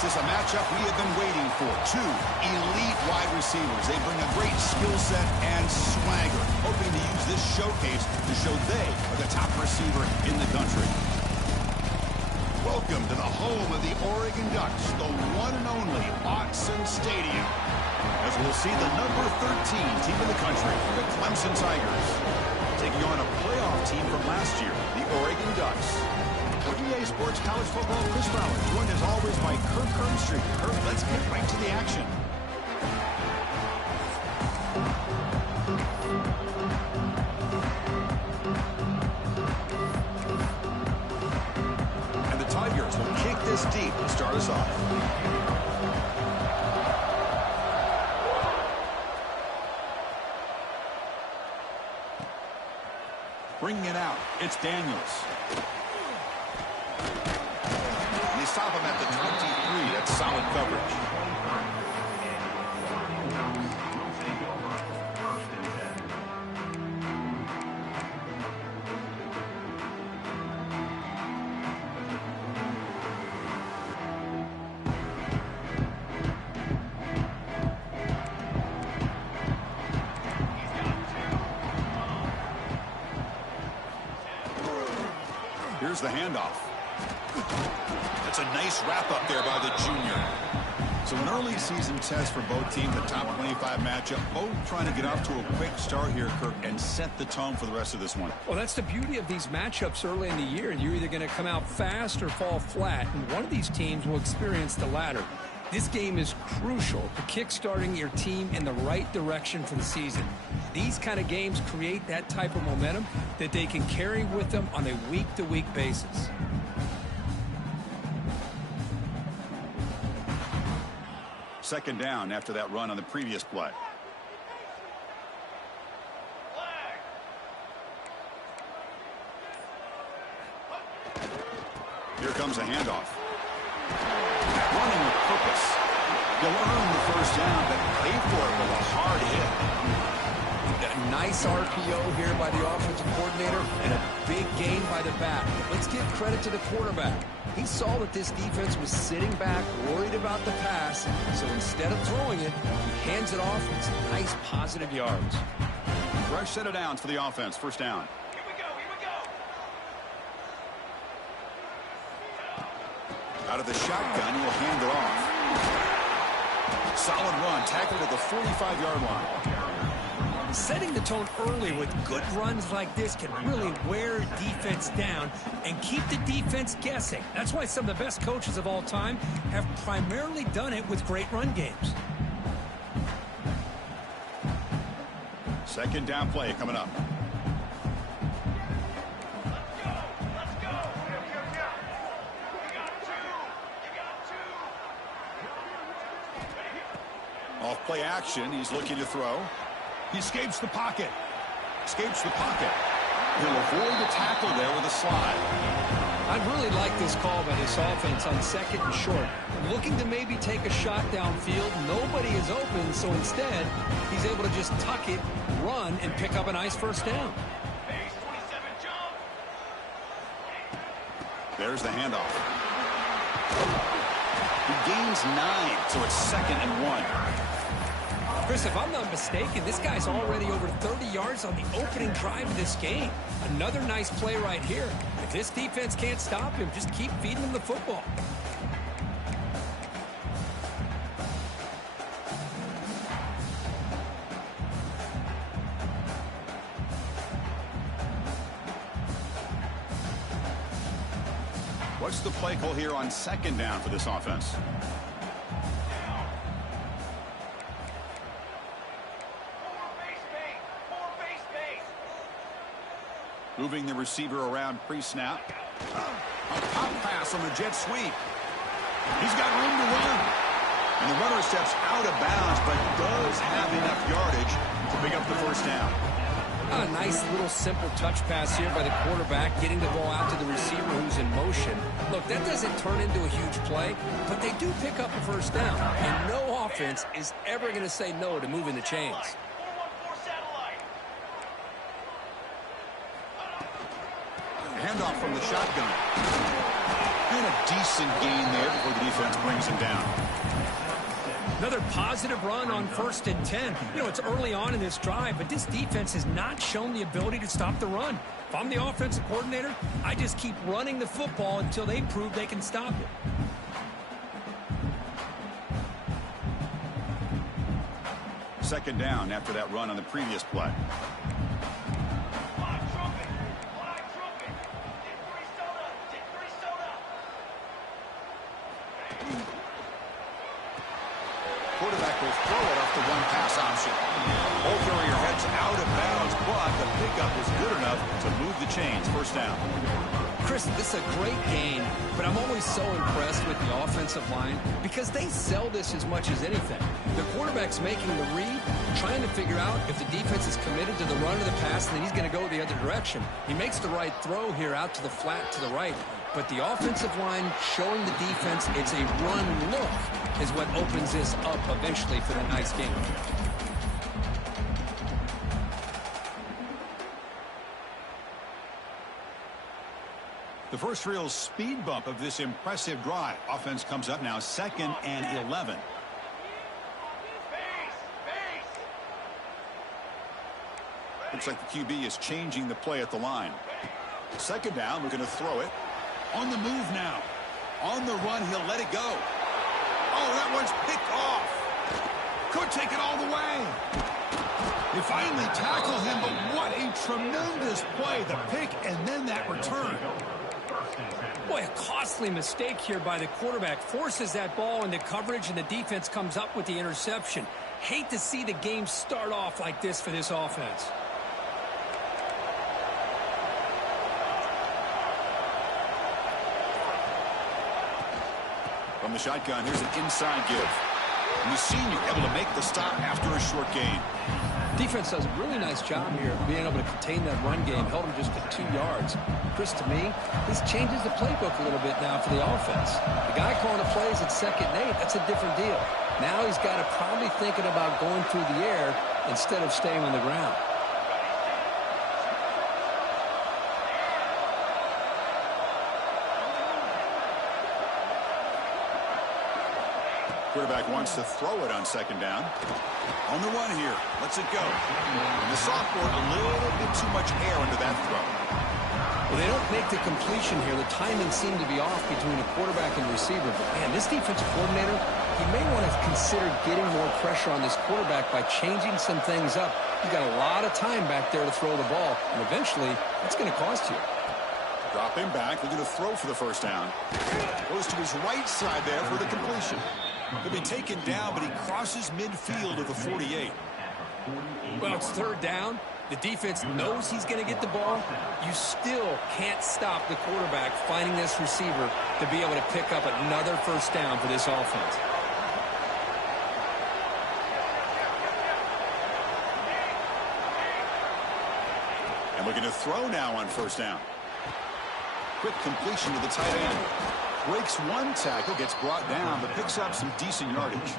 This is a matchup we have been waiting for. Two elite wide receivers. They bring a great skill set and swagger, hoping to use this showcase to show they are the top receiver in the country. Welcome to the home of the Oregon Ducks, the one and only Autzen Stadium. As we'll see the number 13 team in the country, the Clemson Tigers, taking on a playoff team from last year, the Oregon Ducks. For EA Sports College Football, Chris Fowler, joined as always by Kirk Kernstreet. Kirk, let's get right to the action. And the Tigers will kick this deep to start us off. Bringing it out, it's Daniels. They stop him at the 23. That's solid coverage. Here's the handoff. That's a nice wrap-up there by the junior. So an early season test for both teams, the top 25 matchup. Both trying to get off to a quick start here, Kirk, and set the tone for the rest of this one. Well, that's the beauty of these matchups early in the year. You're either going to come out fast or fall flat, and one of these teams will experience the latter. This game is crucial to kick-starting your team in the right direction for the season. These kind of games create that type of momentum that they can carry with them on a week-to-week basis. Second down after that run on the previous play. Here comes a handoff. Running with purpose. You'll earn the first down, but pay for it with a hard hit. A nice RPO here by the offensive coordinator and a big gain by the back. Let's give credit to the quarterback. He saw that this defense was sitting back, worried about the pass, so instead of throwing it, he hands it off with some nice positive yards. Fresh set of downs for the offense. First down. Here we go, here we go. Out of the shotgun, he'll hand it off. Solid run, tackled at the 45-yard line. Setting the tone early with good runs like this can really wear defense down and keep the defense guessing. That's why some of the best coaches of all time have primarily done it with great run games. Second down play coming up. Off play action, he's looking to throw. He escapes the pocket. Escapes the pocket. He'll avoid the tackle there with a slide. I really like this call by this offense on second and short. Looking to maybe take a shot downfield. Nobody is open, so instead, he's able to just tuck it, run, and pick up a nice first down. There's the handoff. He gains 9, so it's 2nd and 1. Chris, if I'm not mistaken, this guy's already over 30 yards on the opening drive of this game. Another nice play right here. If this defense can't stop him, just keep feeding him the football. What's the play call here on second down for this offense? Moving the receiver around pre-snap. A pop pass on the jet sweep. He's got room to run. And the runner steps out of bounds, but does have enough yardage to pick up the first down. A nice little simple touch pass here by the quarterback, getting the ball out to the receiver who's in motion. Look, that doesn't turn into a huge play, but they do pick up a first down. And no offense is ever going to say no to moving the chains. Handoff from the shotgun. And a decent gain there before the defense brings him down. Another positive run on 1st and 10. You know, it's early on in this drive, but this defense has not shown the ability to stop the run. If I'm the offensive coordinator, I just keep running the football until they prove they can stop it. Second down after that run on the previous play. Quarterback will throw it off the one pass option. Ball carrier heads out of bounds, but the pickup is good enough to move the chains. First down. Chris, this is a great game, but I'm always so impressed with the offensive line because they sell this as much as anything. The quarterback's making the read, trying to figure out if the defense is committed to the run or the pass, and then he's going to go the other direction. He makes the right throw here out to the flat to the right, but the offensive line showing the defense it's a run look is what opens this up eventually for that nice game. The first real speed bump of this impressive drive. Offense comes up now 2nd and 11. Looks like the QB is changing the play at the line. Second down, we're going to throw it. On the move now. On the run, he'll let it go. Oh, that one's picked off. Could take it all the way. They finally tackle him, but what a tremendous play. The pick and then that return. Boy, a costly mistake here by the quarterback. Forces that ball into coverage, and the defense comes up with the interception. Hate to see the game start off like this for this offense. From the shotgun, here's an inside give. And the senior able to make the stop after a short gain. Defense does a really nice job here of being able to contain that run game. Held him just to 2 yards. Chris, to me, this changes the playbook a little bit now for the offense. The guy calling the plays at 2nd and 8, that's a different deal. Now he's got to probably thinking about going through the air instead of staying on the ground. Quarterback wants to throw it on 2nd down. On the run here. Lets it go. And the sophomore, a little bit too much air under that throw. Well, they don't make the completion here. The timing seemed to be off between the quarterback and receiver. But, man, this defensive coordinator, he may want to consider getting more pressure on this quarterback by changing some things up. He's got a lot of time back there to throw the ball. And eventually, that's going to cost you. Dropping back, looking to throw for the first down. Goes to his right side there for the completion. He'll be taken down, but he crosses midfield of the 48. Well, it's 3rd down. The defense knows he's going to get the ball. You still can't stop the quarterback finding this receiver to be able to pick up another first down for this offense. And looking to throw now on 1st down. Quick completion to the tight end. Breaks one tackle, gets brought down, but picks up some decent yardage.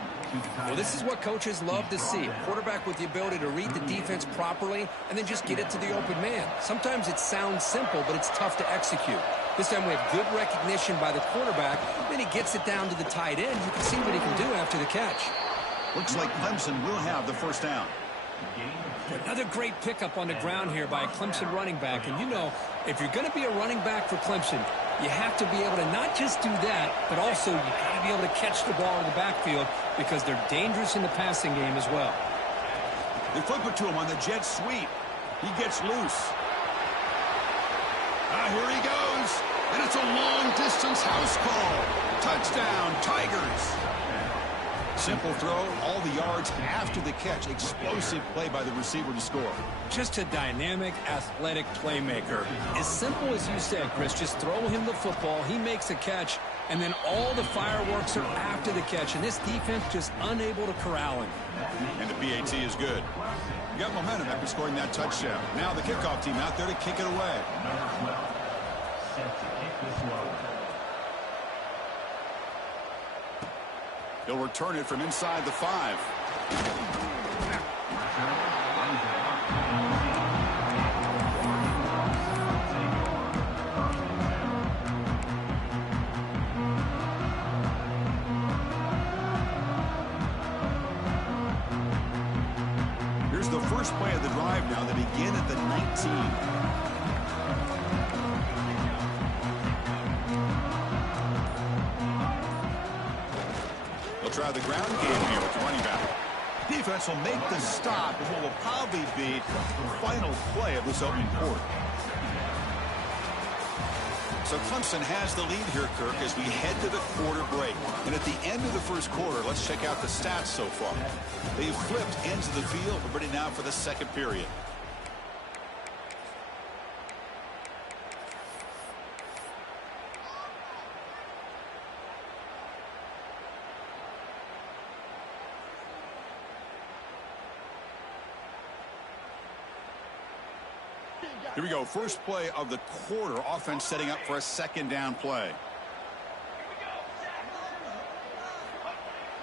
Well, this is what coaches love to see. A quarterback with the ability to read the defense properly and then just get it to the open man. Sometimes it sounds simple, but it's tough to execute. This time we have good recognition by the quarterback. Then he gets it down to the tight end. You can see what he can do after the catch. Looks like Clemson will have the first down. Another great pickup on the ground here by a Clemson running back. And you know, if you're going to be a running back for Clemson, you have to be able to not just do that, but also you got to be able to catch the ball in the backfield because they're dangerous in the passing game as well. They flip it to him on the jet sweep. He gets loose. Here he goes. And it's a long-distance house call. Touchdown, Tigers. Simple throw, all the yards after the catch. Explosive play by the receiver to score. Just a dynamic, athletic playmaker. As simple as you said, Chris, just throw him the football, he makes a catch, and then all the fireworks are after the catch, and this defense just unable to corral him. And the PAT is good. You got momentum after scoring that touchdown. Now the kickoff team out there to kick it away. He'll return it from inside the 5. Here's the first play of the drive now. They begin at the 19. They'll try the ground game here with the running back. Defense will make the stop with what will probably be the final play of this opening quarter. So Clemson has the lead here, Kirk, as we head to the quarter break. And at the end of the first quarter, let's check out the stats so far. They've flipped ends of the field. We're ready now for the second period. Here we go. First play of the quarter. Offense setting up for a second down play.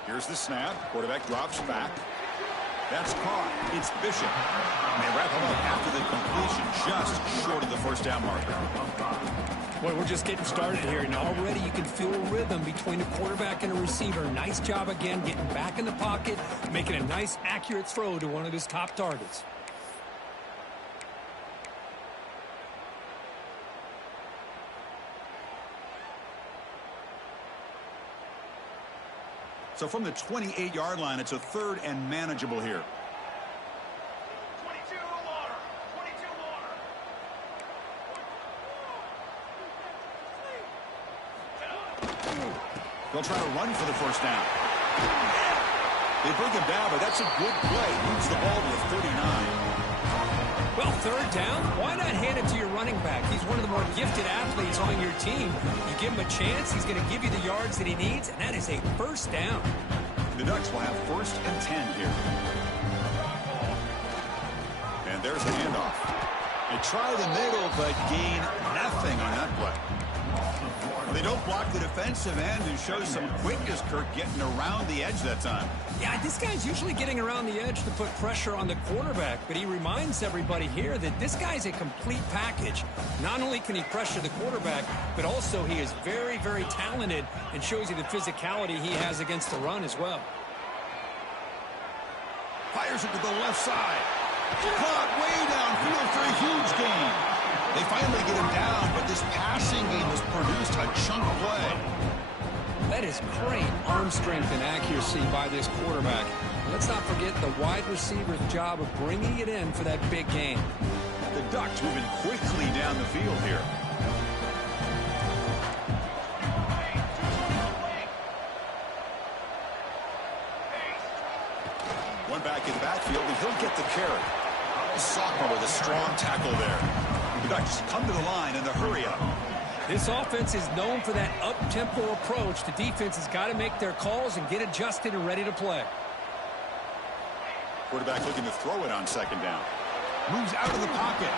Here's the snap. Quarterback drops back. That's caught. It's Bishop. And they wrap him up after the completion, just short of the first down marker. Boy, we're just getting started here, and already you can feel a rhythm between a quarterback and a receiver. Nice job again getting back in the pocket, making a nice, accurate throw to one of his top targets. So from the 28-yard line, it's a third and manageable here. 22 water. 22 water. They'll try to run for the first down. They bring him down, but that's a good play. Moves the ball to the 39. Well, third down, why not hand it to your running back? He's one of the more gifted athletes on your team. You give him a chance, he's going to give you the yards that he needs, and that is a first down. The Ducks will have first and 10 here. And there's the handoff. They try the middle, but gain nothing on that play. They don't block the defensive end and show some quickness, Kirk, getting around the edge that time. Yeah, this guy's usually getting around the edge to put pressure on the quarterback, but he reminds everybody here that this guy's a complete package. Not only can he pressure the quarterback, but also he is very, very talented and shows you the physicality he has against the run as well. Fires it to the left side. Caught way downfield for a huge gain. They finally get him down, but this passing game has produced a chunk play. That is great arm strength and accuracy by this quarterback. Let's not forget the wide receiver's job of bringing it in for that big gain. The Ducks moving quickly down the field here. One back in the backfield, and he'll get the carry. Sophomore with a strong tackle there. The Ducks come to the line in the hurry up. This offense is known for that up-tempo approach. The defense has got to make their calls and get adjusted and ready to play. Quarterback looking to throw it on second down. Moves out of the pocket.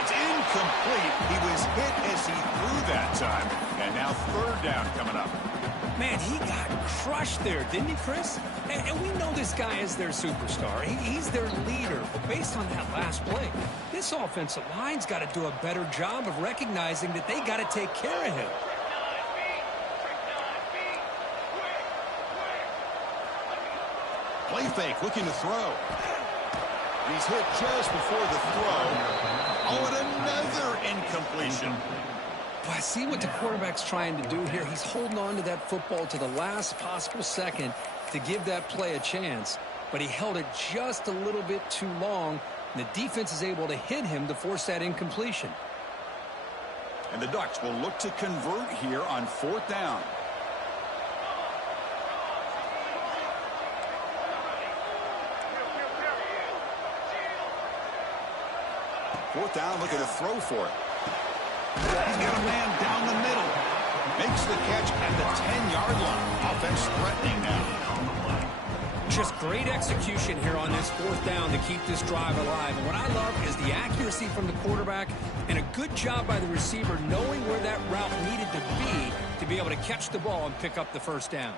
It's incomplete. He was hit as he threw that time. And now third down coming up. Man, he got crushed there, didn't he, Chris? And we know this guy is their superstar. He's their leader. But based on that last play, this offensive line's got to do a better job of recognizing that they got to take care of him. Play fake, looking to throw. He's hit just before the throw. Oh, and another incompletion. Well, I see what the quarterback's trying to do here. He's holding on to that football to the last possible second to give that play a chance. But he held it just a little bit too long, and the defense is able to hit him to force that incompletion. And the Ducks will look to convert here on fourth down. Fourth down, looking to throw for it. He's got a man down the middle. Makes the catch at the 10-yard line. Offense threatening now. Just great execution here on this fourth down to keep this drive alive. And what I love is the accuracy from the quarterback and a good job by the receiver knowing where that route needed to be able to catch the ball and pick up the first down.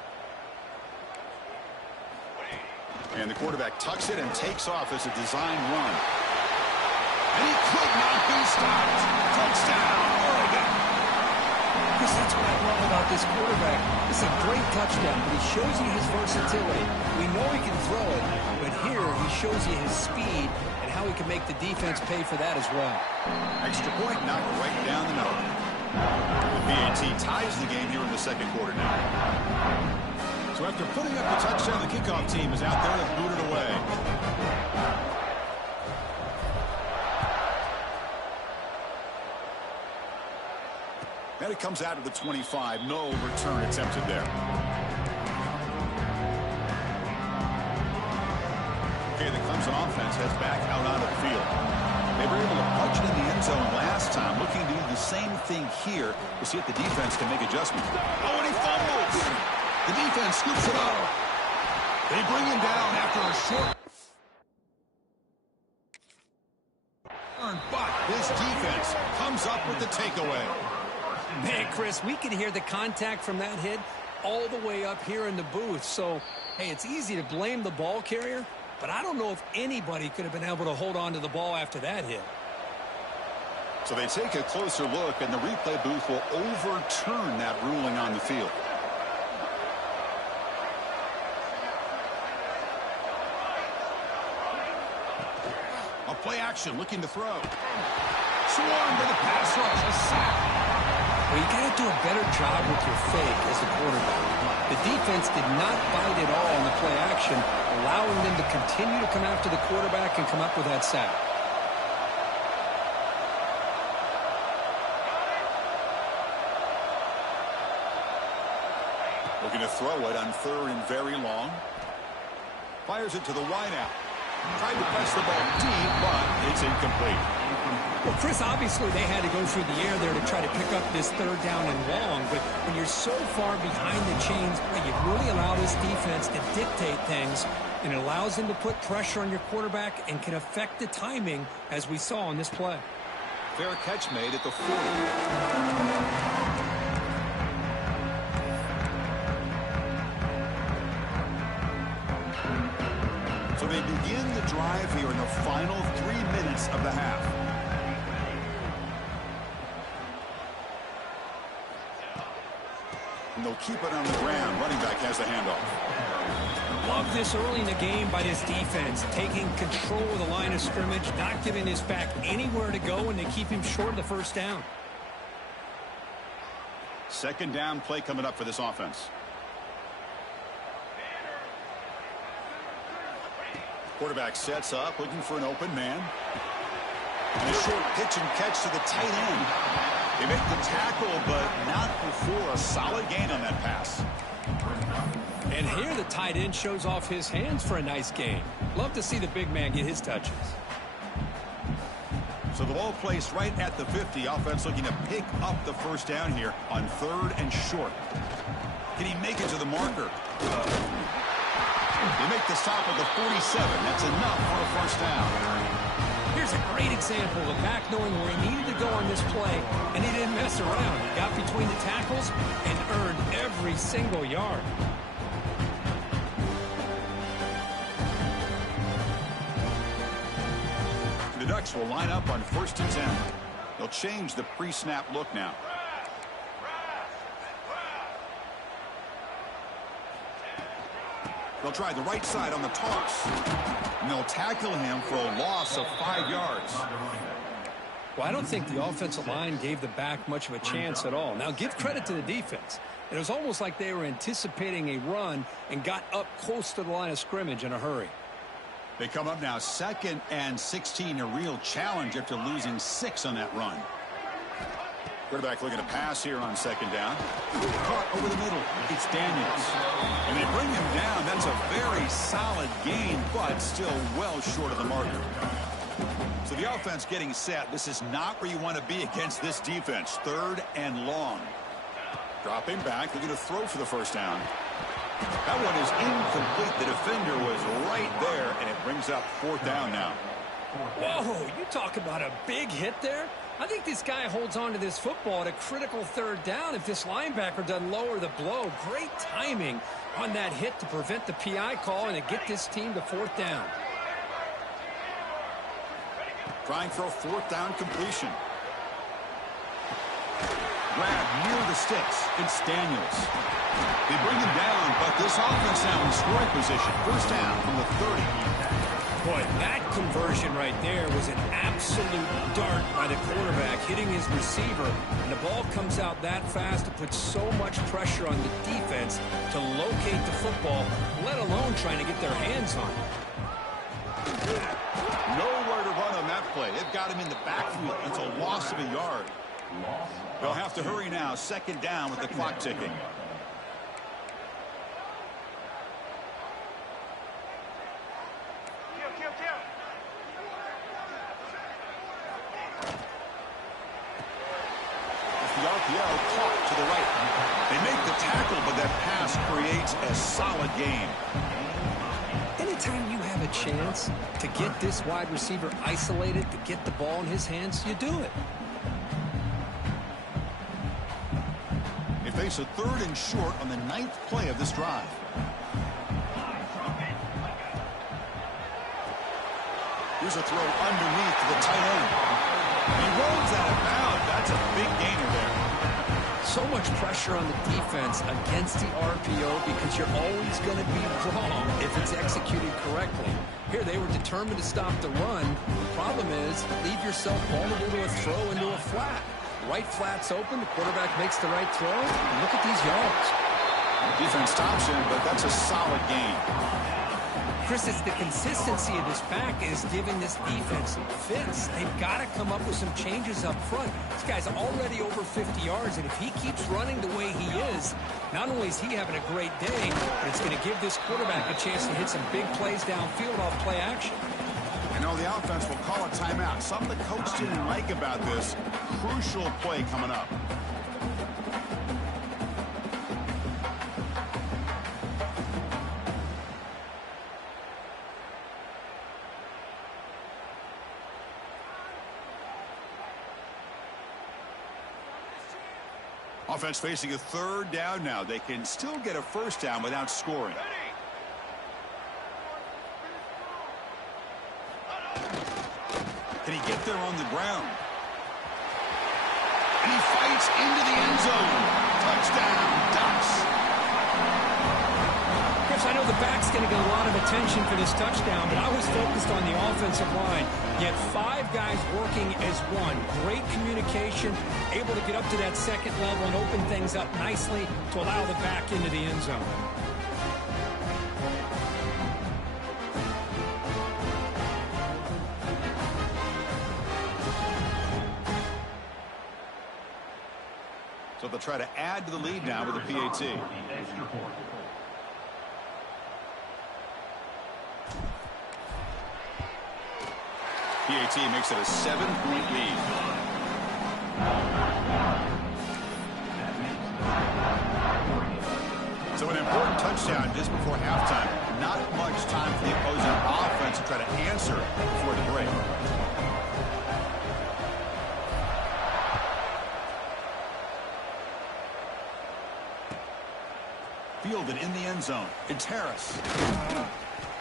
And the quarterback tucks it and takes off as a design run. And he could not be stopped. Touchdown, Oregon. Chris, that's what I love about this quarterback. It's a great touchdown, but he shows you his versatility. We know he can throw it, but here he shows you his speed and how he can make the defense pay for that as well. Extra point knocked right down the middle. The PAT ties the game here in the second quarter now. So after putting up the touchdown, the kickoff team is out there to boot it away. And it comes out of the 25. No return attempted there. Okay, the Clemson offense heads back out onto the field. They were able to punch it in the end zone last time, looking to do the same thing here. We'll see if the defense can make adjustments. Oh, and he fumbles! The defense scoops it up. They bring him down after a short... But this defense comes up with the takeaway. Man, Chris, we could hear the contact from that hit all the way up here in the booth. So, hey, it's easy to blame the ball carrier, but I don't know if anybody could have been able to hold on to the ball after that hit. So they take a closer look, and the replay booth will overturn that ruling on the field. A play action, looking to throw. Swarmed by the pass rush, a sack. Well, you got to do a better job with your fake as the quarterback. The defense did not bite at all in the play action, allowing them to continue to come after the quarterback and come up with that sack. Looking to throw it on third and very long. Fires it to the wideout. Tried to press the ball deep, but it's incomplete. Well, Chris, obviously they had to go through the air there to try to pick up this third down and long, but when you're so far behind the chains, you really allow this defense to dictate things, and it allows them to put pressure on your quarterback and can affect the timing, as we saw on this play. Fair catch made at the 40. So they begin the drive here in the final 3 minutes of the half. And they'll keep it on the ground. Running back has the handoff. Love this early in the game by this defense, taking control of the line of scrimmage, not giving his back anywhere to go, and they keep him short of the first down. Second down play coming up for this offense. Quarterback sets up, looking for an open man. And a short pitch and catch to the tight end. They make the tackle, but not before a solid gain on that pass. And here the tight end shows off his hands for a nice gain. Love to see the big man get his touches. So the ball placed right at the 50. Offense looking to pick up the first down here on third and short. Can he make it to the marker? They make the stop at the 47. That's enough for a first down. Here's a great example of the back knowing where he needed to go on this play, and he didn't mess around. He got between the tackles and earned every single yard. The Ducks will line up on 1st and 10. They'll change the pre-snap look now. They'll try the right side on the toss. And they'll tackle him for a loss of 5 yards. Well, I don't think the offensive line gave the back much of a chance at all. Now, give credit to the defense. It was almost like they were anticipating a run and got up close to the line of scrimmage in a hurry. They come up now 2nd and 16, a real challenge after losing 6 on that run. Quarterback looking to pass here on 2nd down. Caught over the middle. It's Daniels. And they bring him down. That's a very solid gain, but still well short of the marker. So the offense getting set. This is not where you want to be against this defense. 3rd and long. Dropping back. Looking to throw for the first down. That one is incomplete. The defender was right there, and it brings up 4th down now. Whoa, you talk about a big hit there? I think this guy holds on to this football at a critical 3rd down if this linebacker doesn't lower the blow. Great timing on that hit to prevent the PI call and to get this team to 4th down. Trying for a 4th down completion. Grabbed near the sticks. It's Daniels. They bring him down, but this offense now in scoring position. First down from the 30. Boy, that conversion right there was an absolute dart by the quarterback, hitting his receiver. And the ball comes out that fast to put so much pressure on the defense to locate the football, let alone trying to get their hands on it. Nowhere to run on that play. They've got him in the backfield. It's a loss of a yard. They'll have to hurry now. Second down with the clock ticking. The RPO caught to the right. They make the tackle, but that pass creates a solid gain. Anytime you have a chance to get this wide receiver isolated, to get the ball in his hands, you do it. They face a third and short on the 9th play of this drive. Here's a throw underneath to the tight end. He rolls out of bounds. That's a big gainer there. So much pressure on the defense against the RPO because you're always going to be wrong if it's executed correctly. Here, they were determined to stop the run. The problem is, leave yourself vulnerable to a throw into a flat. Right flat's open, the quarterback makes the right throw, and look at these yards. Defense stops him, but that's a solid gain. Chris, it's the consistency of this back is giving this defense some fits. They've got to come up with some changes up front. This guy's already over 50 yards, and if he keeps running the way he is, not only is he having a great day, but it's going to give this quarterback a chance to hit some big plays downfield off play action. You know, the offense will call a timeout. Something the coach didn't like about this. Crucial play coming up. Offense facing a third down now. They can still get a first down without scoring. Can he get there on the ground? And he fights into the end zone. Touchdown, Ducks. Chris, I know the back's going to get a lot of attention for this touchdown, but I was focused on the offensive line. You had 5 guys working as one. Great communication, able to get up to that second level and open things up nicely to allow the back into the end zone. So they'll try to add to the lead now with the PAT. PAT makes it a 7-point lead. So an important touchdown just before halftime. Not much time for the opposing offense to try to answer before the break. Fielded in the end zone. It's Harris.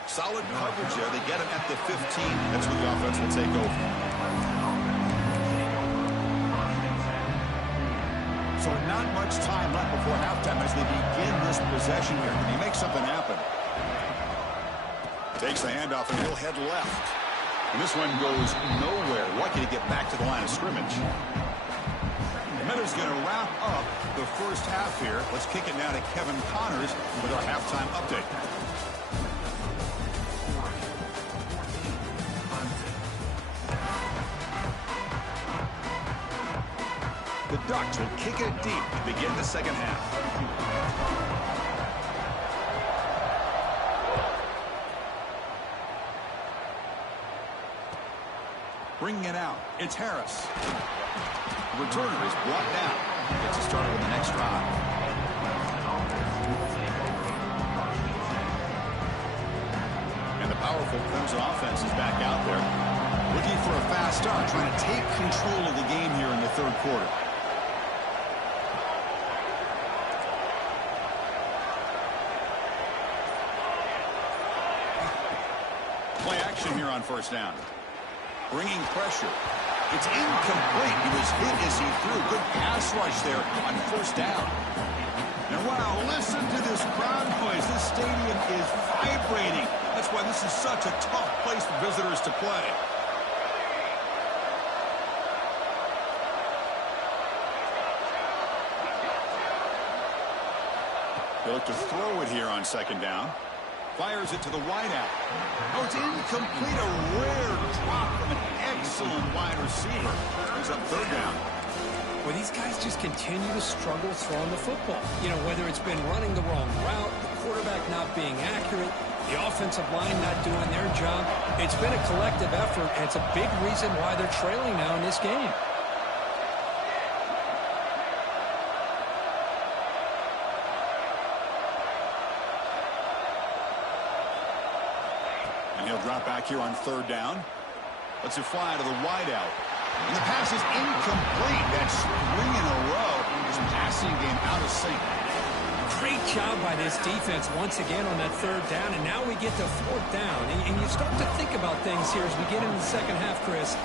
Solid coverage there. They get him at the 15. That's where the offense will take over. So not much time left before halftime as they begin this possession here. Can he make something happen? Takes the handoff and he'll head left. And this one goes nowhere. Lucky to get back to the line of scrimmage. Miller's going to wrap up the first half here. Let's kick it now to Kevin Connors with our halftime update. The Ducks will kick it deep to begin the second half. Bringing it out, it's Harris. The returner is brought down. Gets us started with the next drive. And the powerful Clemson offense is back out there. Looking for a fast start, trying to take control of the game here in the third quarter. Play action here on first down. Bringing pressure. It's incomplete. He was hit as he threw. Good pass rush there on first down. And wow, listen to this crowd noise. This stadium is vibrating. That's why this is such a tough place for visitors to play. They look to throw it here on second down. Fires it to the wideout. Oh, it's incomplete. A rare drop from an excellent wide receiver. Brings up third down. Well, these guys just continue to struggle throwing the football. You know, whether it's been running the wrong route, the quarterback not being accurate, the offensive line not doing their job. It's been a collective effort, and it's a big reason why they're trailing now in this game. And he'll drop back here on third down. Lets it fly to the wideout. And the pass is incomplete. That's 3 in a row. His passing game out of sync. Great job by this defense once again on that third down, and now we get to fourth down. And you start to think about things here as we get into the second half, Chris.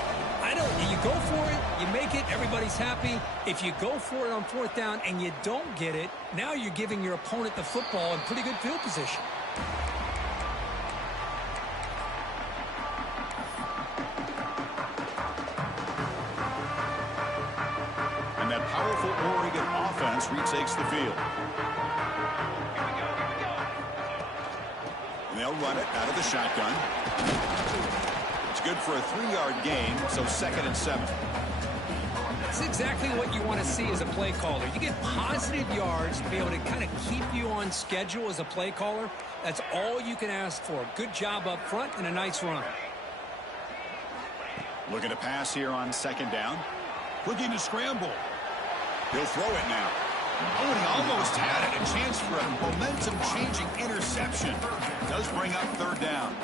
You go for it, you make it, everybody's happy. If you go for it on fourth down and you don't get it, now you're giving your opponent the football in pretty good field position. And that powerful Oregon offense retakes the field. And they'll run it out of the shotgun. It's good for a 3-yard gain, so 2nd and 7. That's exactly what you want to see as a play caller. You get positive yards to be able to kind of keep you on schedule as a play caller. That's all you can ask for. Good job up front and a nice run. Looking to pass here on second down. Looking to scramble. He'll throw it now. Oh, and he almost had it. A chance for a momentum-changing interception. Does bring up third down.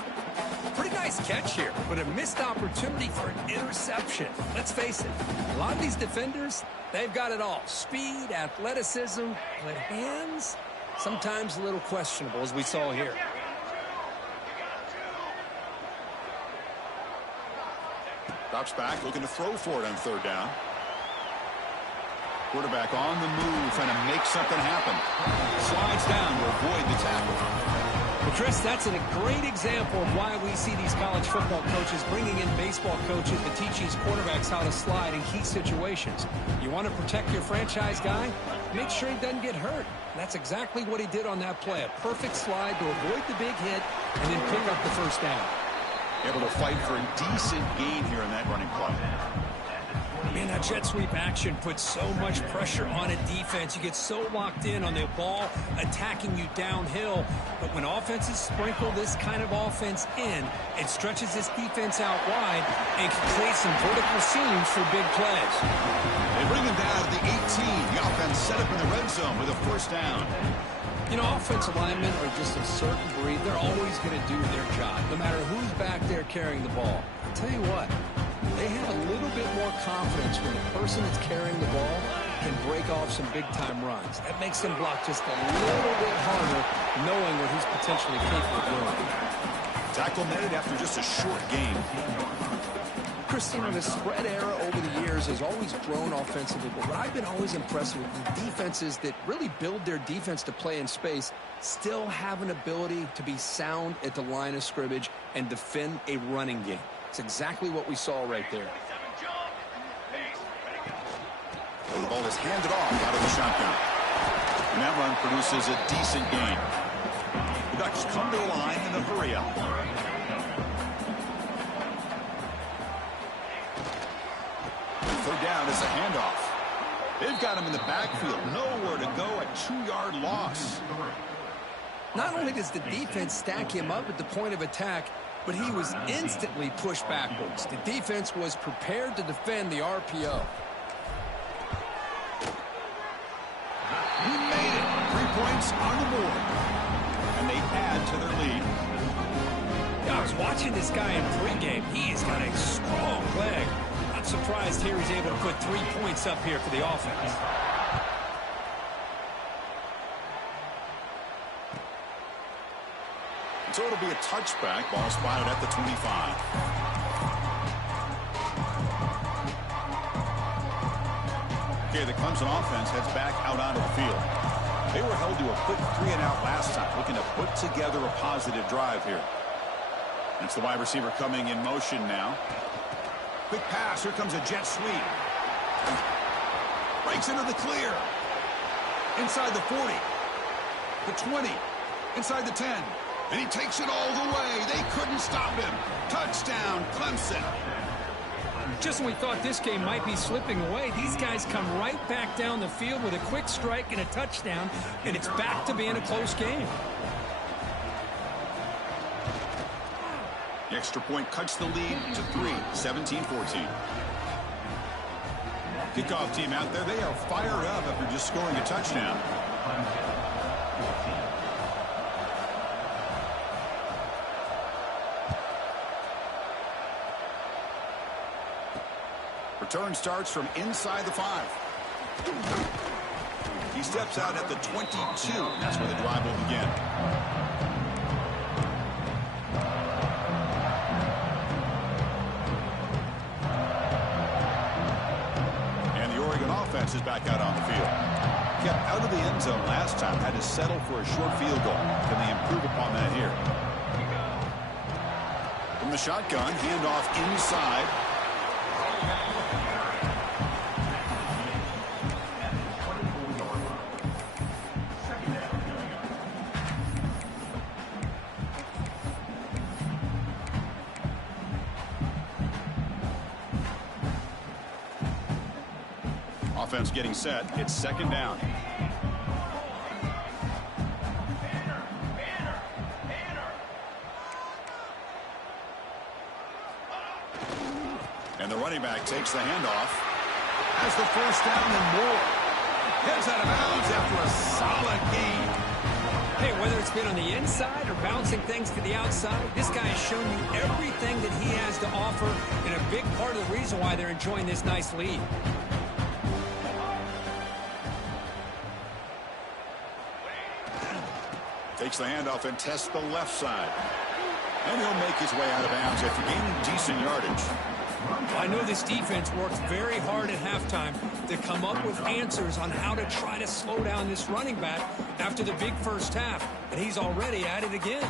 Pretty nice catch here, but a missed opportunity for an interception. Let's face it, a lot of these defenders, they've got it all. Speed, athleticism, but hands, sometimes a little questionable, as we saw here. Drops back, looking to throw for it on third down. Quarterback on the move, trying to make something happen. Slides down to avoid the tackle. Well, Chris, that's a great example of why we see these college football coaches bringing in baseball coaches to teach these quarterbacks how to slide in key situations. You want to protect your franchise guy? Make sure he doesn't get hurt. That's exactly what he did on that play. A perfect slide to avoid the big hit and then pick up the first down. Able to fight for a decent gain here in that running play. Man, that jet sweep action puts so much pressure on a defense. You get so locked in on the ball attacking you downhill. But when offenses sprinkle this kind of offense in, it stretches this defense out wide and can create some vertical seams for big plays. They bring him down to the 18. The offense set up in the red zone with a first down. You know, offensive linemen are just a certain breed. They're always going to do their job, no matter who's back there carrying the ball. I'll tell you what. They have a little bit more confidence when the person that's carrying the ball can break off some big-time runs. That makes them block just a little bit harder, knowing what he's potentially capable of doing. Tackle made after just a short gain. Chris, you know, the spread era over the years has always grown offensively, but what I've been always impressed with is defenses that really build their defense to play in space still have an ability to be sound at the line of scrimmage and defend a running game. It's exactly what we saw right there. The ball is handed off out of the shotgun. And that run produces a decent gain. The Ducks come to the line in a hurry up. Third down is a handoff. They've got him in the backfield. Nowhere to go, a 2-yard loss. Not only does the defense stack him up at the point of attack, but he was instantly pushed backwards. The defense was prepared to defend the RPO. He made it. 3 points on the board. And they add to their lead. Yeah, I was watching this guy in pregame. He's got a strong leg. Not surprised here he's able to put 3 points up here for the offense. So it'll be a touchback. Ball spotted at the 25. Okay, the Clemson offense heads back out onto the field. They were held to a quick 3-and-out last time, looking to put together a positive drive here. It's the wide receiver coming in motion now. Quick pass. Here comes a jet sweep. Breaks into the clear. Inside the 40. The 20. Inside the 10. And he takes it all the way. They couldn't stop him. Touchdown, Clemson. Just when we thought this game might be slipping away, these guys come right back down the field with a quick strike and a touchdown, and it's back to being a close game. The extra point cuts the lead to 3, 17-14. Kickoff team out there, they are fired up after just scoring a touchdown. Return starts from inside the 5. He steps out at the 22. That's where the drive will begin. And the Oregon offense is back out on the field. Kept out of the end zone last time. Had to settle for a short field goal. Can they improve upon that here? From the shotgun, handoff inside. Offense getting set. It's second down. And the running back takes the handoff. Has the first down and more. Heads out of bounds after a solid gain. Hey, whether it's been on the inside or bouncing things to the outside, this guy has shown you everything that he has to offer, and a big part of the reason why they're enjoying this nice lead. Takes the handoff and tests the left side. And he'll make his way out of bounds after gaining decent yardage. I know this defense worked very hard at halftime to come up with answers on how to try to slow down this running back after the big first half, and he's already at it again.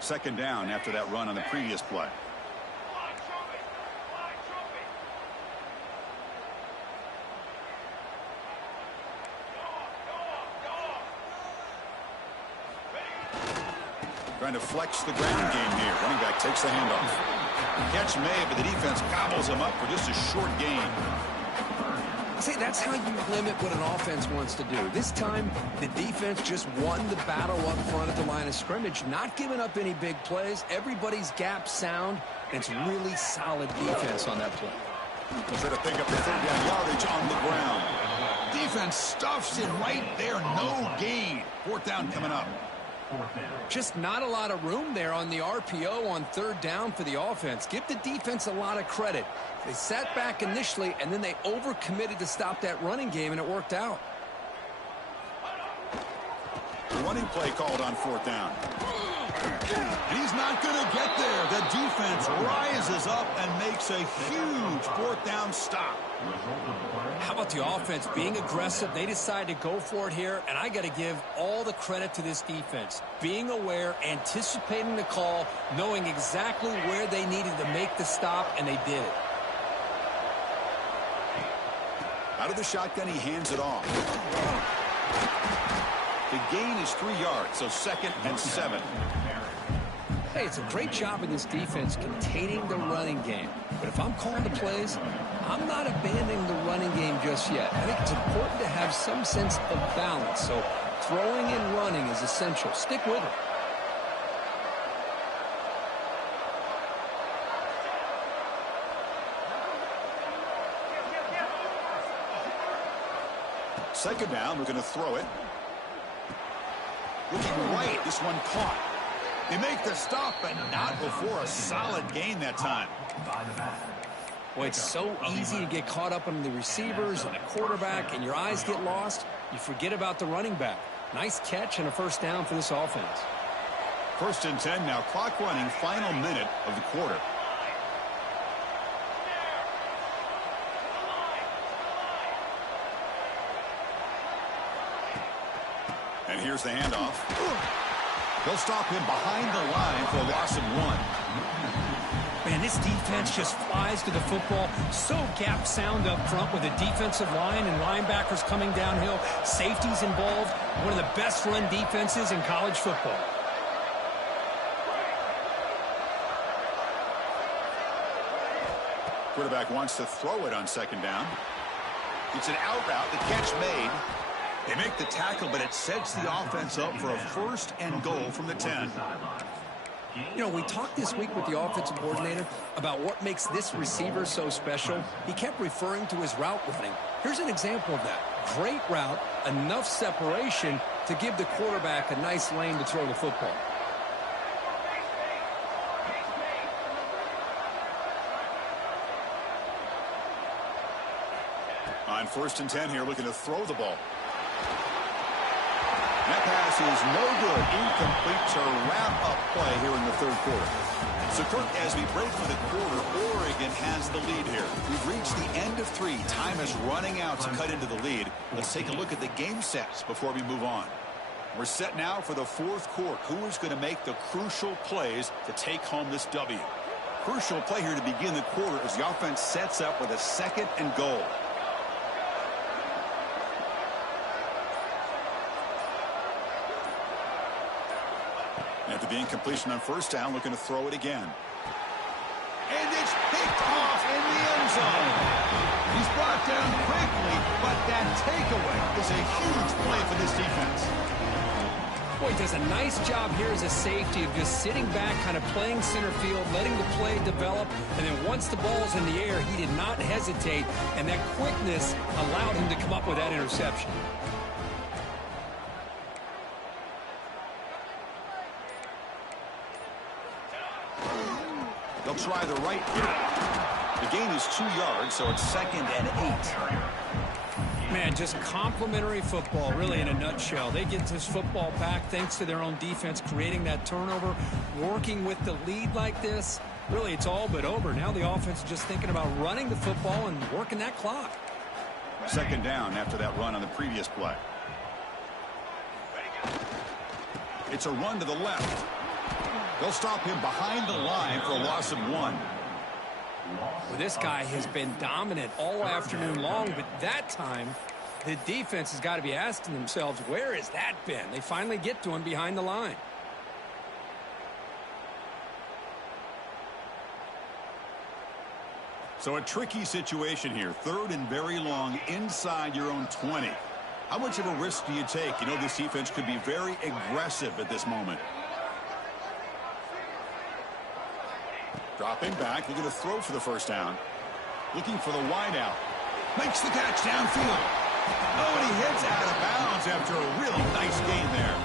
Second down after that run on the previous play. Trying to flex the ground game here. Running back takes the handoff. Catch made, but the defense gobbles him up for just a short gain. See, that's how you limit what an offense wants to do. This time, the defense just won the battle up front at the line of scrimmage, not giving up any big plays. Everybody's gap sound, and it's really solid defense on that play. Try to pick up the third down yardage on the ground. Defense stuffs it right there. No gain. Fourth down coming up. Just not a lot of room there on the RPO on third down for the offense. Give the defense a lot of credit. They sat back initially, and then they overcommitted to stop that running game, and it worked out. The running play called on fourth down. He's not going to get there. The defense rises up and makes a huge fourth down stop. How about the offense being aggressive? They decide to go for it here, and I got to give all the credit to this defense. Being aware, anticipating the call, knowing exactly where they needed to make the stop, and they did it. Out of the shotgun, he hands it off. The gain is 3 yards, so 2nd and 7. Hey, it's a great job of this defense containing the running game. But if I'm calling the plays, I'm not abandoning the running game just yet. I think it's important to have some sense of balance. So throwing and running is essential. Stick with it. Second down, we're going to throw it. Looking right, this one caught. They make the stop, but not before a solid gain that time. Boy, it's so easy to get caught up on the receivers and the quarterback, and your eyes get lost. You forget about the running back. Nice catch and a first down for this offense. 1st and 10 now, clock running, final minute of the quarter. And here's the handoff. They'll stop him behind the line for a loss of 1. Man, this defense just flies to the football. So gap sound up front with a defensive line and linebackers coming downhill. Safeties involved. One of the best run defenses in college football. Quarterback wants to throw it on second down. It's an out route. The catch made. They make the tackle, but it sets the offense up for a 1st and goal from the 10. You know, we talked this week with the offensive coordinator about what makes this receiver so special. He kept referring to his route running. Here's an example of that. Great route, enough separation to give the quarterback a nice lane to throw the football. On 1st and 10 here, looking to throw the ball. That pass is no good. Incomplete to wrap up play here in the 3rd quarter. So, Kirk, as we break for the quarter, Oregon has the lead here. We've reached the end of 3. Time is running out to cut into the lead. Let's take a look at the game sets before we move on. We're set now for the 4th quarter. Who is going to make the crucial plays to take home this W? Crucial play here to begin the quarter as the offense sets up with a 2nd and goal. After the incompletion on 1st down, looking to throw it again. And it's picked off in the end zone. He's brought down quickly, but that takeaway is a huge play for this defense. Boy, he does a nice job here as a safety of just sitting back, kind of playing center field, letting the play develop, and then once the ball's in the air, he did not hesitate, and that quickness allowed him to come up with that interception. They'll try the right here. The gain is 2 yards, so it's 2nd and 8. Man, just complimentary football, really, in a nutshell. They get this football back thanks to their own defense, creating that turnover, working with the lead like this. Really, it's all but over. Now the offense is just thinking about running the football and working that clock. 2nd down after that run on the previous play. It's a run to the left. They'll stop him behind the line for a loss of 1. Well, this guy has been dominant all afternoon long, but that time the defense has got to be asking themselves, where has that been? They finally get to him behind the line. So a tricky situation here. 3rd and very long inside your own 20. How much of a risk do you take? You know, this defense could be very aggressive at this moment. Dropping back, looking to throw for the 1st down. Looking for the wide out. Makes the catch downfield. Oh, and he heads out of bounds after a really nice gain there.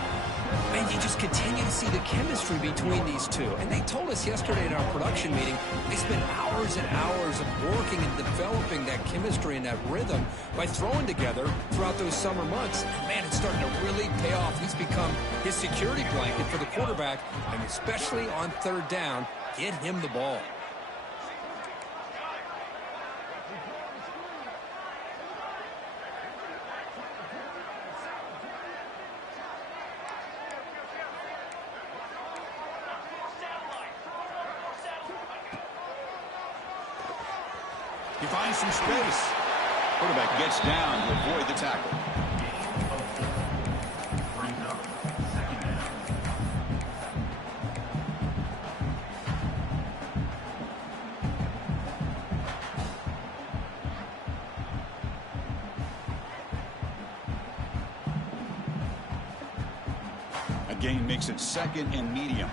Man, you just continue to see the chemistry between these two. And they told us yesterday in our production meeting, they spent hours and hours of working and developing that chemistry and that rhythm by throwing together throughout those summer months. And man, it's starting to really pay off. He's become his security blanket for the quarterback, and especially on 3rd down, get him the ball. He finds some space. Quarterback gets down to avoid the tackle. A gain makes it 2nd and medium.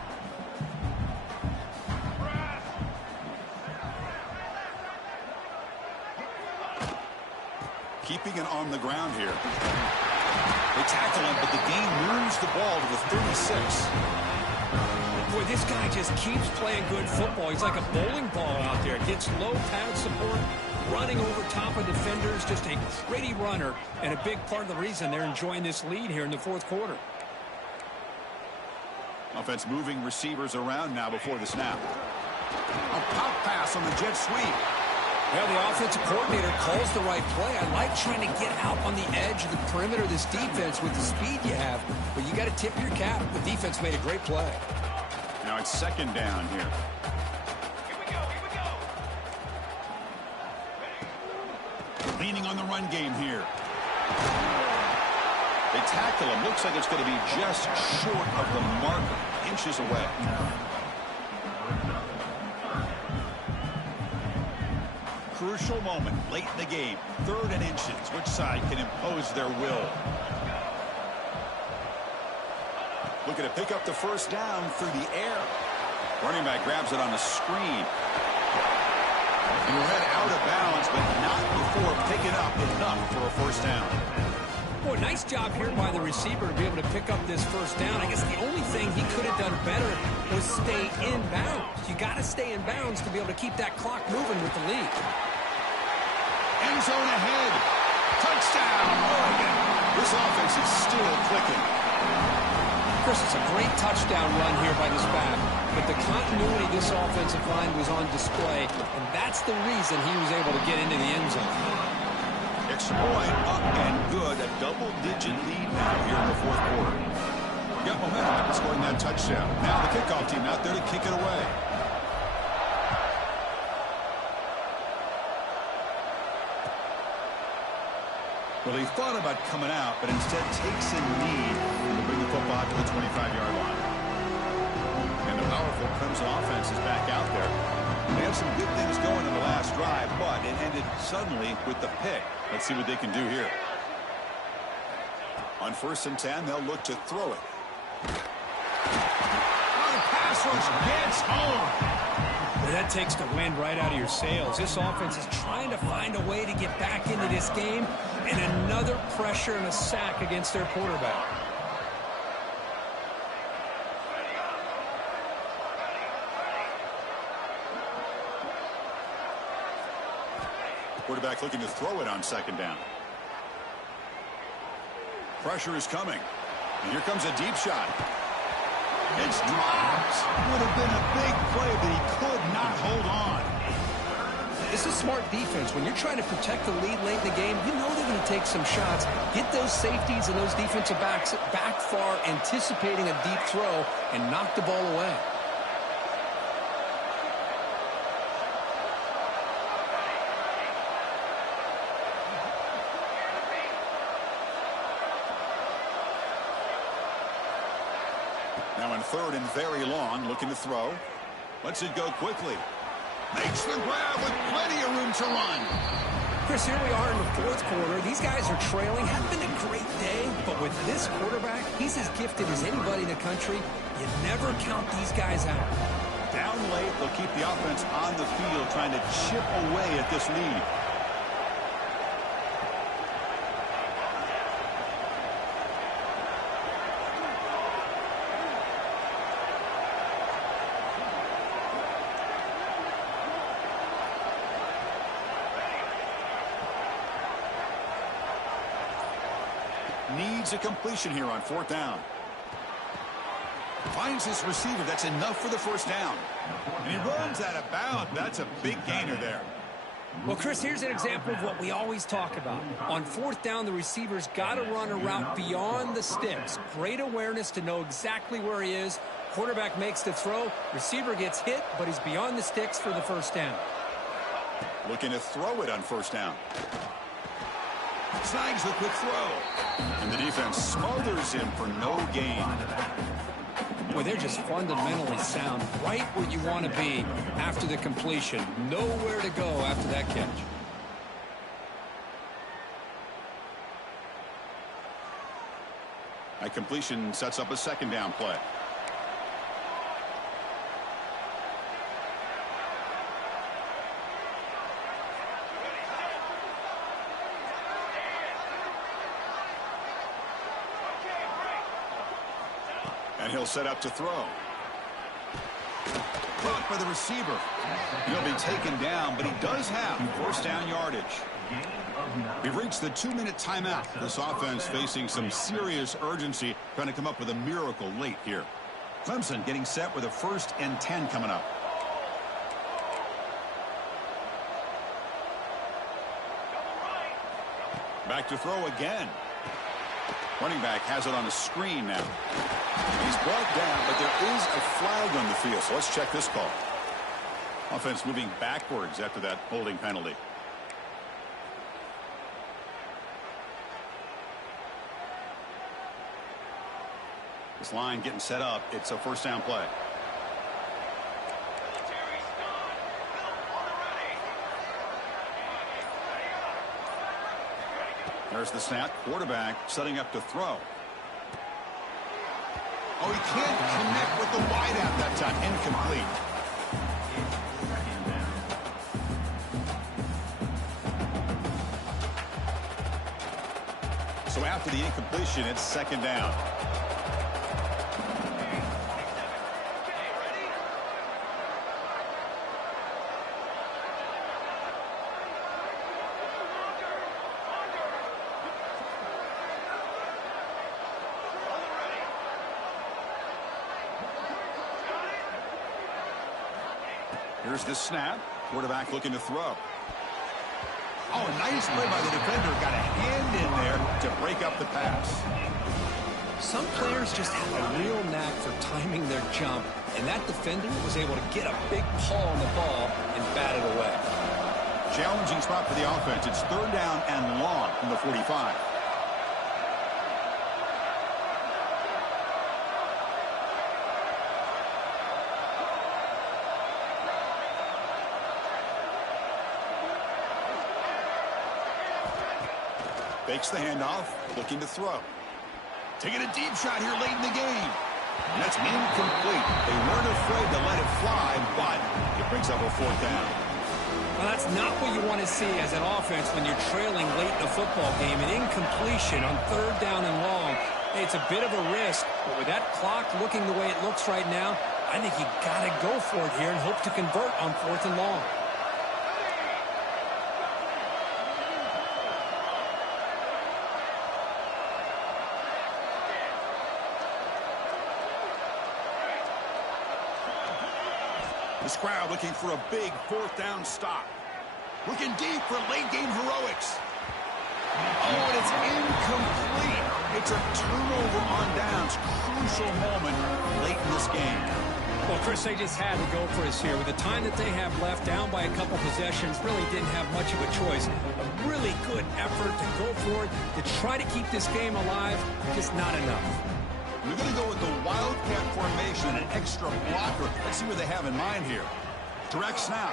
Keeping it on the ground here. They tackle him, but the gain moves the ball to the 36. Boy, this guy just keeps playing good football. He's like a bowling ball out there. Gets low pad support, running over top of defenders. Just a pretty runner, and a big part of the reason they're enjoying this lead here in the 4th quarter. Offense moving receivers around now before the snap. A pop pass on the jet sweep. Well, the offensive coordinator calls the right play. I like trying to get out on the edge of the perimeter of this defense with the speed you have, but you got to tip your cap. The defense made a great play. Now it's second down here. Leaning on the run game here. They tackle him. Looks like it's going to be just short of the marker, inches away. Crucial moment late in the game. 3rd and inches. Which side can impose their will? Looking to pick up the first down through the air. Running back grabs it on the screen. And we're head out of bounds, but not before picking up enough for a first down. Boy, nice job here by the receiver to be able to pick up this first down. I guess the only thing he could have done better was stay in bounds. You got to stay in bounds to be able to keep that clock moving with the lead. End zone ahead. Touchdown, Oregon. This offense is still clicking. Chris, it's a great touchdown run here by this back, but the continuity of this offensive line was on display, and that's the reason he was able to get into the end zone. Exploit up and good. A double-digit lead now here in the 4th quarter. Got momentum after scoring that touchdown. Now the kickoff team out there to kick it away. Well, he thought about coming out, but instead takes a knee to bring the football to the 25-yard line. And the powerful Clemson offense is back out there. They had some good things going in the last drive, but it ended suddenly with the pick. Let's see what they can do here. On 1st and 10, they'll look to throw it. Oh, the pass rush gets home. Well, that takes the wind right out of your sails. This offense is trying to find a way to get back into this game, and another pressure and a sack against their quarterback. Quarterback looking to throw it on 2nd down. Pressure is coming. And here comes a deep shot. It's dropped. Would have been a big play, but he could not hold on. This is smart defense. When you're trying to protect the lead late in the game, you know they're going to take some shots. Get those safeties and those defensive backs back far, anticipating a deep throw, and knock the ball away. Now in 3rd and very long, looking to throw. Lets it go quickly. Makes the grab with plenty of room to run. Chris, here we are in the 4th quarter. These guys are trailing. Hasn't been a great day, but with this quarterback, he's as gifted as anybody in the country. You never count these guys out. Down late, they'll keep the offense on the field, trying to chip away at this lead. Needs a completion here on 4th down. Finds his receiver. That's enough for the first down. And he runs out of bounds. That's a big gainer there. Well, Chris, here's an example of what we always talk about. On 4th down, the receiver's got to run a route beyond the sticks. Great awareness to know exactly where he is. Quarterback makes the throw. Receiver gets hit, but he's beyond the sticks for the first down. Looking to throw it on 1st down. Snags the quick throw. And the defense smothers him for no gain. Boy, they're just fundamentally sound, right where you want to be after the completion. Nowhere to go after that catch. That completion sets up a 2nd down play. And he'll set up to throw. Blocked by the receiver. He'll be taken down, but he does have 1st down yardage. We've reached the 2-minute timeout. This offense facing some serious urgency, trying to come up with a miracle late here. Clemson getting set with a 1st and 10 coming up. Back to throw again. Running back has it on the screen now. He's brought down, but there is a flag on the field, so let's check this call. Offense moving backwards after that holding penalty. This line getting set up. It's a first down play. There's the snap. Quarterback setting up to throw. Oh, he can't connect with the wideout that time. Incomplete. So after the incompletion, it's second down. Here's the snap. Quarterback looking to throw. Oh, a nice play by the defender. Got a hand in there to break up the pass. Some players just have a real knack for timing their jump, and that defender was able to get a big paw on the ball and bat it away. Challenging spot for the offense. It's third down and long from the 45. Fakes the handoff, looking to throw. Taking a deep shot here late in the game. And that's incomplete. They weren't afraid to let it fly, but it brings up a fourth down. Well, that's not what you want to see as an offense when you're trailing late in a football game. An incompletion on third down and long. Hey, it's a bit of a risk, but with that clock looking the way it looks right now, I think you got to go for it here and hope to convert on fourth and long. This crowd looking for a big fourth down stop. Looking deep for late game heroics. Oh, and it's incomplete. It's a turnover on downs. Crucial moment late in this game. Well, Chris, they just had to go for us here. With the time that they have left, down by a couple possessions, really didn't have much of a choice. A really good effort to go for it, to try to keep this game alive, just not enough. We're going to go with the Wildcat formation, an extra blocker. Let's see what they have in mind here. Direct snap.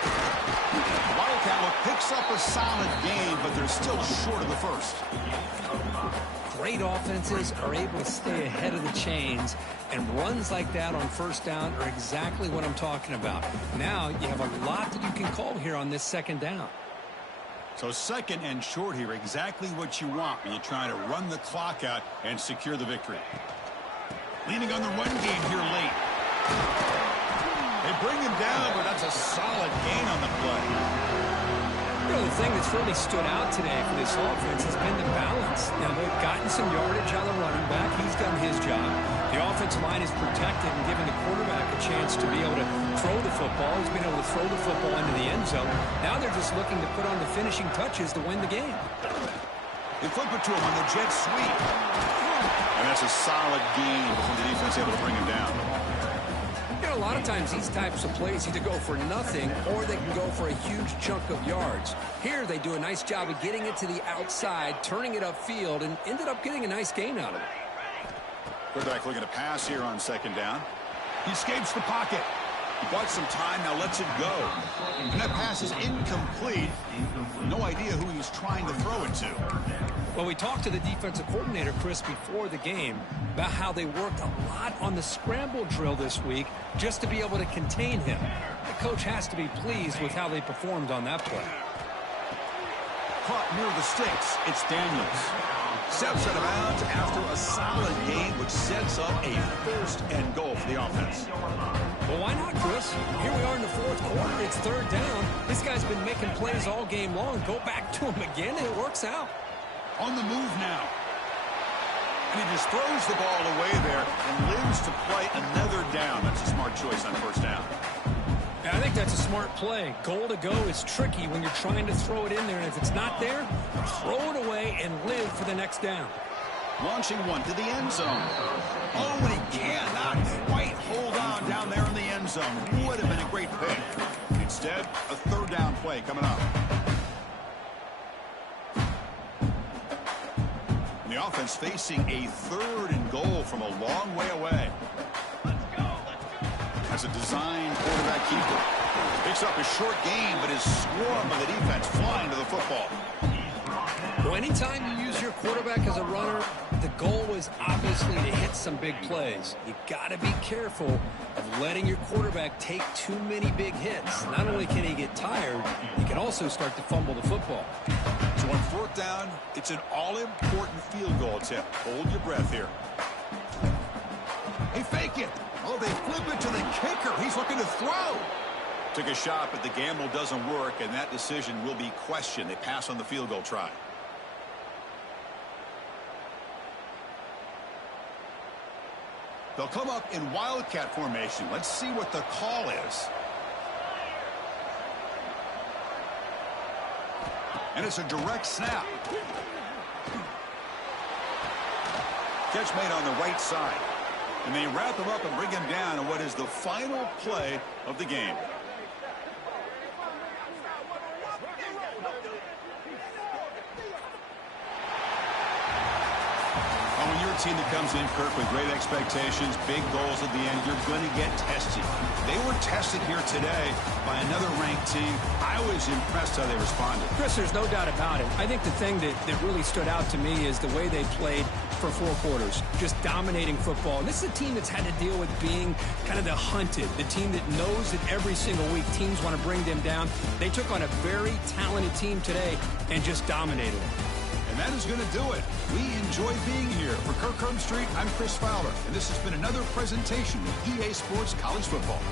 The Wildcat look picks up a solid game, but they're still short of the first. Great offenses are able to stay ahead of the chains, and runs like that on first down are exactly what I'm talking about. Now you have a lot that you can call here on this second down. So second and short here, exactly what you want when you're trying to run the clock out and secure the victory. Leaning on the run game here late. They bring him down, but that's a solid gain on the play. You know, the thing that's really stood out today for this offense has been the balance. Now, they've gotten some yardage on the running back. He's done his job. The offensive line is protected and giving the quarterback a chance to be able to throw the football. He's been able to throw the football into the end zone. Now they're just looking to put on the finishing touches to win the game. They flip it to him on the jet sweep. And that's a solid gain before the defense able to bring him down. You know, a lot of times these types of plays either go for nothing or they can go for a huge chunk of yards. Here they do a nice job of getting it to the outside, turning it upfield, and ended up getting a nice gain out of it. Quarterback looking to pass here on second down. He escapes the pocket. He bought some time, now lets it go. And that pass is incomplete. No idea who he was trying to throw it to. Well, we talked to the defensive coordinator, Chris, before the game about how they worked a lot on the scramble drill this week just to be able to contain him. The coach has to be pleased with how they performed on that play. Caught near the sticks. It's Daniels. Steps out of bounds after a solid game, which sets up a first and goal for the offense. Well, why not, Chris? Here we are in the fourth quarter. It's third down. This guy's been making plays all game long. Go back to him again, and it works out. On the move now. And he just throws the ball away there and lives to play another down. That's a smart choice on first down. Yeah, I think think that's a smart play. Goal to go is tricky when you're trying to throw it in there, and if it's not there, throw it away and live for the next down. Launching one to the end zone. Oh, and he cannot quite hold on down there in the end zone. Would have been a great pick. Instead, a third down play coming up. And the offense facing a 3rd and goal from a long way away. As a design quarterback keeper. Picks up a short gain, but is swarmed by the defense flying to the football. Well, anytime you use your quarterback as a runner, the goal is obviously to hit some big plays. You got to be careful of letting your quarterback take too many big hits. Not only can he get tired, he can also start to fumble the football. So on 4th down, it's an all-important field goal attempt. Hold your breath here. They fake it. Oh, they flip it to the kicker. He's looking to throw. Took a shot, but the gamble doesn't work, and that decision will be questioned. They pass on the field goal try. They'll come up in wildcat formation. Let's see what the call is. And it's a direct snap. Catch made on the right side. And they wrap him up and bring him down in what is the final play of the game. When you're a team that comes in, Kirk, with great expectations, big goals at the end, you're going to get tested. They were tested here today by another ranked team. I was impressed how they responded. Chris, there's no doubt about it. I think the thing that really stood out to me is the way they played for 4 quarters, just dominating football. And this is a team that's had to deal with being kind of the hunted, the team that knows that every single week teams want to bring them down. They took on a very talented team today and just dominated it. And that is going to do it. We enjoy being here. For Kirk Street, I'm Chris Fowler, and this has been another presentation of EA Sports College Football.